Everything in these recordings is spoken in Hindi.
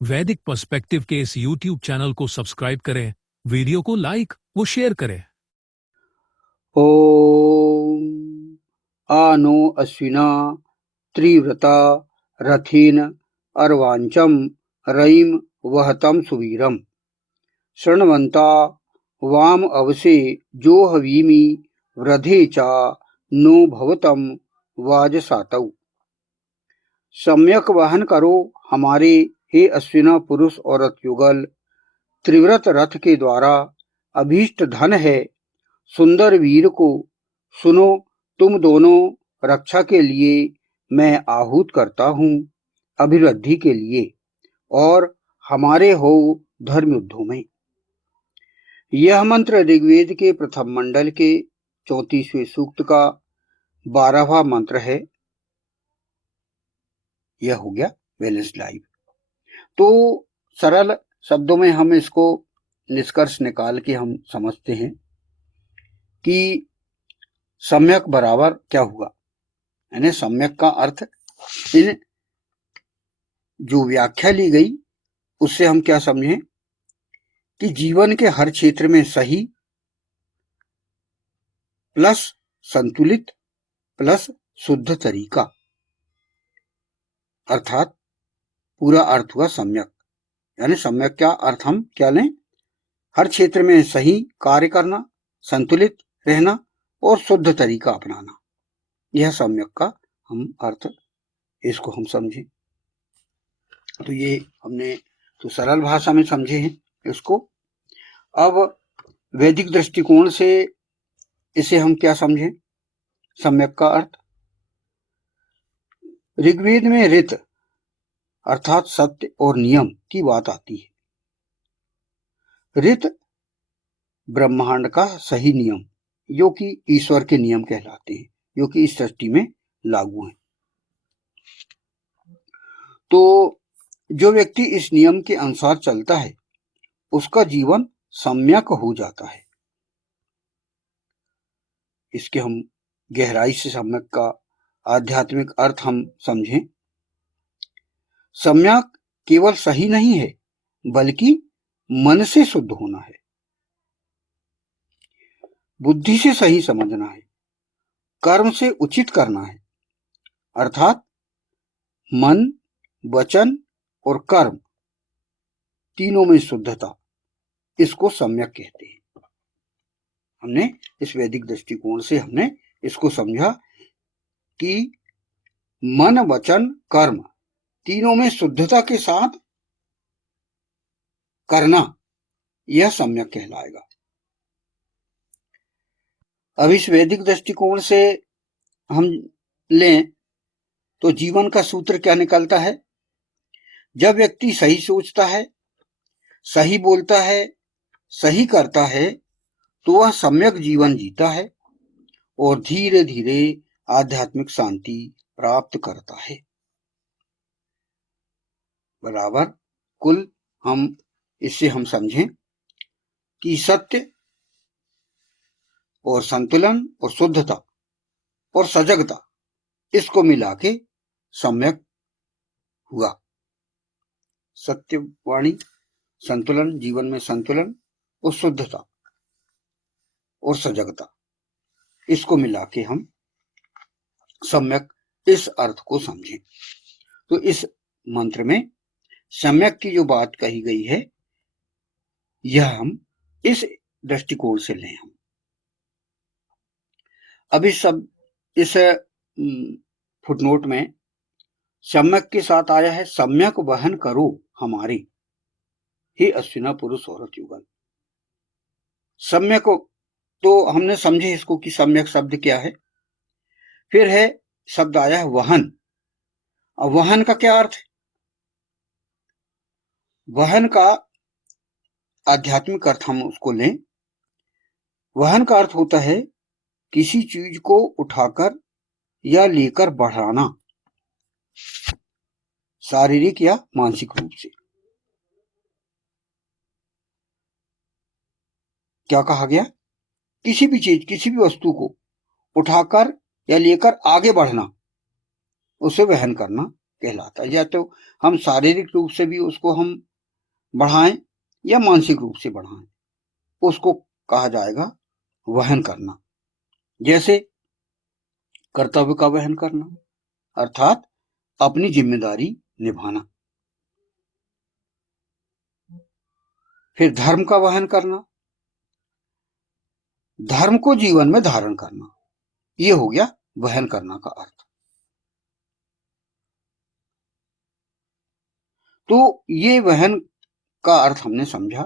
वैदिक पर्सपेक्टिव के इस YouTube चैनल को सब्सक्राइब करें, वीडियो को लाइक व शेयर करें। ओम आनो अश्विना त्रिव्रता रथीन अर्वांचम रयिम वहतम सुवीरम शृण्वन्ता वाम अवसे जो हवीमि वृधे चा नो भवतम वाजसातौ। सम्यक वहन करो हमारे हे अश्विना पुरुष और रथ युगल। त्रिव्रत रथ के द्वारा अभीष्ट धन है। सुंदर वीर को सुनो, तुम दोनों रक्षा के लिए मैं आहूत करता हूँ, अभिवृद्धि के लिए और हमारे हो धर्म युद्धों में। यह मंत्र ऋग्वेद के प्रथम मंडल के 34वें सूक्त का 12वां मंत्र है। यह हो गया बैलेंस लाइव। तो सरल शब्दों में हम इसको निष्कर्ष निकाल के हम समझते हैं कि सम्यक बराबर क्या हुआ, यानी सम्यक का अर्थ इन जो व्याख्या ली गई उससे हम क्या समझें कि जीवन के हर क्षेत्र में सही प्लस संतुलित प्लस शुद्ध तरीका, अर्थात पूरा अर्थ हुआ सम्यक। यानी सम्यक का अर्थ हम क्या लें, हर क्षेत्र में सही कार्य करना, संतुलित रहना और शुद्ध तरीका अपनाना। यह सम्यक का हम अर्थ इसको हम समझें। तो ये हमने तो सरल भाषा में समझे हैं इसको। अब वैदिक दृष्टिकोण से इसे हम क्या समझें, सम्यक का अर्थ। ऋग्वेद में ऋत अर्थात सत्य और नियम की बात आती है। ऋत ब्रह्मांड का सही नियम, जो कि ईश्वर के नियम कहलाते हैं, जो कि इस सृष्टि में लागू हैं। तो जो व्यक्ति इस नियम के अनुसार चलता है उसका जीवन सम्यक हो जाता है। इसके हम गहराई से सम्यक का आध्यात्मिक अर्थ हम समझें। सम्यक केवल सही नहीं है बल्कि मन से शुद्ध होना है, बुद्धि से सही समझना है, कर्म से उचित करना है, अर्थात मन वचन और कर्म तीनों में शुद्धता, इसको सम्यक कहते हैं। हमने इस वैदिक दृष्टिकोण से हमने इसको समझा कि मन वचन कर्म तीनों में शुद्धता के साथ करना, यह सम्यक कहलाएगा। अब इस वैदिक दृष्टिकोण से हम लें तो जीवन का सूत्र क्या निकलता है। जब व्यक्ति सही सोचता है, सही बोलता है, सही करता है तो वह सम्यक जीवन जीता है और धीरे धीरे आध्यात्मिक शांति प्राप्त करता है। बराबर कुल हम इससे हम समझें कि सत्य और संतुलन और शुद्धता और सजगता, इसको मिला के सम्यक हुआ। सत्यवाणी, संतुलन, जीवन में संतुलन और शुद्धता और सजगता, इसको मिला के हम सम्यक इस अर्थ को समझें। तो इस मंत्र में सम्यक की जो बात कही गई है यह हम इस दृष्टिकोण से लें। हम अभी सब इस फुटनोट में सम्यक के साथ आया है सम्यक वहन करो हमारे हे अश्विना पुरुष और रथ युगल। सम्यक तो हमने समझे इसको कि सम्यक शब्द क्या है। फिर है शब्द आया है वहन। अब वहन का क्या अर्थ है। वहन का आध्यात्मिक अर्थ हम उसको लें। वहन का अर्थ होता है किसी चीज को उठाकर या लेकर बढ़ाना, शारीरिक या मानसिक रूप से। क्या कहा गया, किसी भी चीज, किसी भी वस्तु को उठाकर या लेकर आगे बढ़ना, उसे वहन करना कहलाता है। या तो हम शारीरिक रूप से भी उसको हम बढ़ाएं या मानसिक रूप से बढ़ाएं, उसको कहा जाएगा वहन करना। जैसे कर्तव्य का वहन करना, अर्थात अपनी जिम्मेदारी निभाना। फिर धर्म का वहन करना, धर्म को जीवन में धारण करना। ये हो गया वहन करना का अर्थ। तो ये वहन का अर्थ हमने समझा,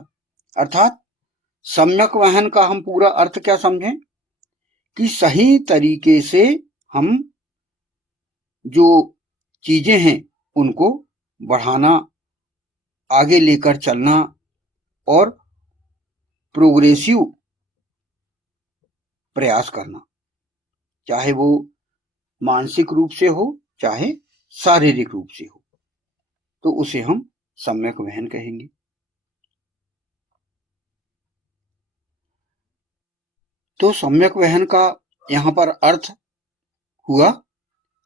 अर्थात सम्यक वहन का हम पूरा अर्थ क्या समझें कि सही तरीके से हम जो चीजें हैं उनको बढ़ाना, आगे लेकर चलना और प्रोग्रेसिव प्रयास करना, चाहे वो मानसिक रूप से हो चाहे शारीरिक रूप से हो, तो उसे हम सम्यक वहन कहेंगे। तो सम्यक वहन का यहाँ पर अर्थ हुआ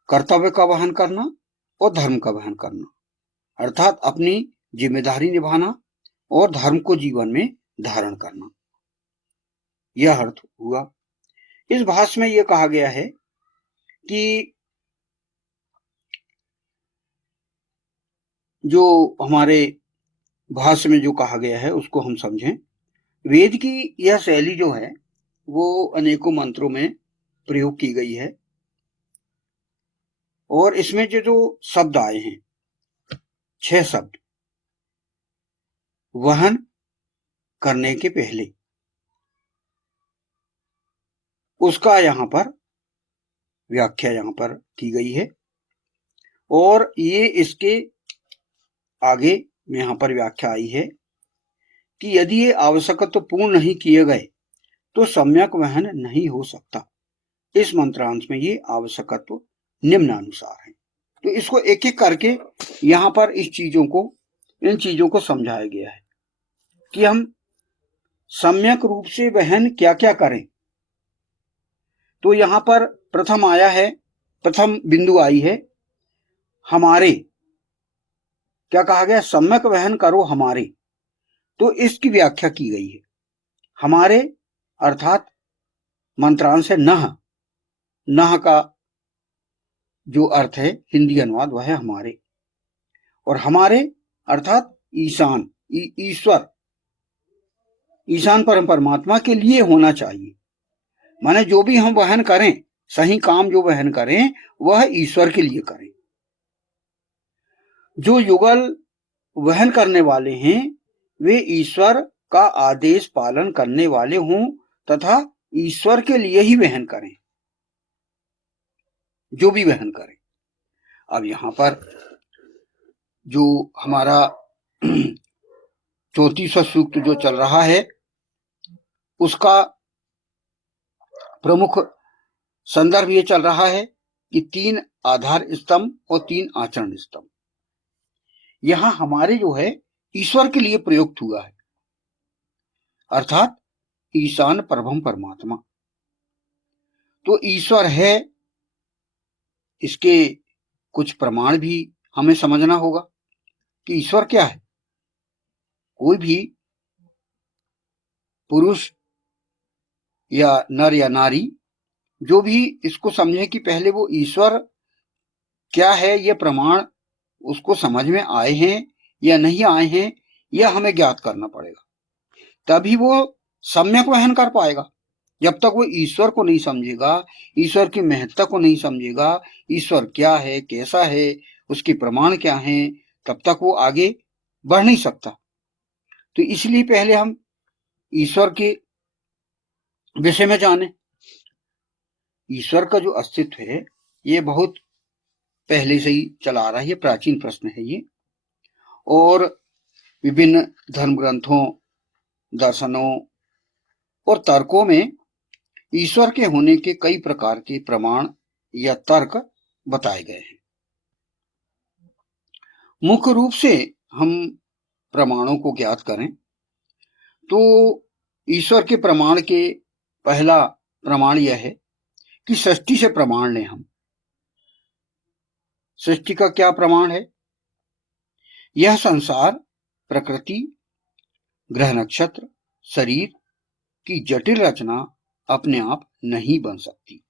कर्तव्य का वहन करना और धर्म का वहन करना, अर्थात अपनी जिम्मेदारी निभाना और धर्म को जीवन में धारण करना, यह अर्थ हुआ। इस भाष्य में यह कहा गया है कि जो हमारे भाष्य में जो कहा गया है उसको हम समझें। वेद की यह शैली जो है वो अनेकों मंत्रों में प्रयोग की गई है, और इसमें जो शब्द आए हैं 6 शब्द वहन करने के पहले, उसका यहाँ पर व्याख्या यहाँ पर की गई है, और ये इसके आगे में यहाँ पर व्याख्या आई है कि यदि ये आवश्यकत्व पूर्ण नहीं किए गए तो सम्यक वहन नहीं हो सकता। इस मंत्रांश में ये आवश्यकत्व निम्नानुसार है। तो इसको एक एक करके यहाँ पर इन चीजों को समझाया गया है कि हम सम्यक रूप से वहन क्या क्या करें। तो यहाँ पर प्रथम बिंदु आई है हमारे, क्या कहा गया, सम्यक वहन करो हमारे। तो इसकी व्याख्या की गई है। हमारे अर्थात मंत्रांश है नह, नह का जो अर्थ है हिंदी अनुवाद वह है हमारे, और हमारे अर्थात ईशान, ईश्वर, ईशान परमात्मा के लिए होना चाहिए। माने जो भी हम वहन करें, सही काम जो वहन करें वह ईश्वर के लिए करें। जो युगल वहन करने वाले हैं वे ईश्वर का आदेश पालन करने वाले हों तथा ईश्वर के लिए ही वहन करें, जो भी वहन करें। अब यहाँ पर जो हमारा 34वां सूक्त जो चल रहा है उसका प्रमुख संदर्भ ये चल रहा है कि 3 आधार स्तंभ और 3 आचरण स्तंभ यहां हमारे जो है ईश्वर के लिए प्रयुक्त हुआ है, अर्थात ईशान परब्रह्म परमात्मा। तो ईश्वर है, इसके कुछ प्रमाण भी हमें समझना होगा कि ईश्वर क्या है। कोई भी पुरुष या नर या नारी जो भी इसको समझे कि पहले वो ईश्वर क्या है, ये प्रमाण उसको समझ में आए हैं या नहीं आए हैं, यह हमें ज्ञात करना पड़ेगा, तभी वो सम्यक वहन कर पाएगा। जब तक वो ईश्वर को नहीं समझेगा, ईश्वर की महत्ता को नहीं समझेगा, ईश्वर क्या है, कैसा है, उसके प्रमाण क्या हैं, तब तक वो आगे बढ़ नहीं सकता। तो इसलिए पहले हम ईश्वर के विषय में जाने। ईश्वर का जो अस्तित्व है ये बहुत पहले से ही चला आ रहा है, ये प्राचीन प्रश्न है ये, और विभिन्न धर्म ग्रंथों, दर्शनों और तर्कों में ईश्वर के होने के कई प्रकार के प्रमाण या तर्क बताए गए हैं। मुख्य रूप से हम प्रमाणों को ज्ञात करें तो ईश्वर के प्रमाण के पहला प्रमाण यह है कि सृष्टि से प्रमाण लें हम। सृष्टि का क्या प्रमाण है? यह संसार, प्रकृति, ग्रह नक्षत्र, शरीर की जटिल रचना अपने आप नहीं बन सकती।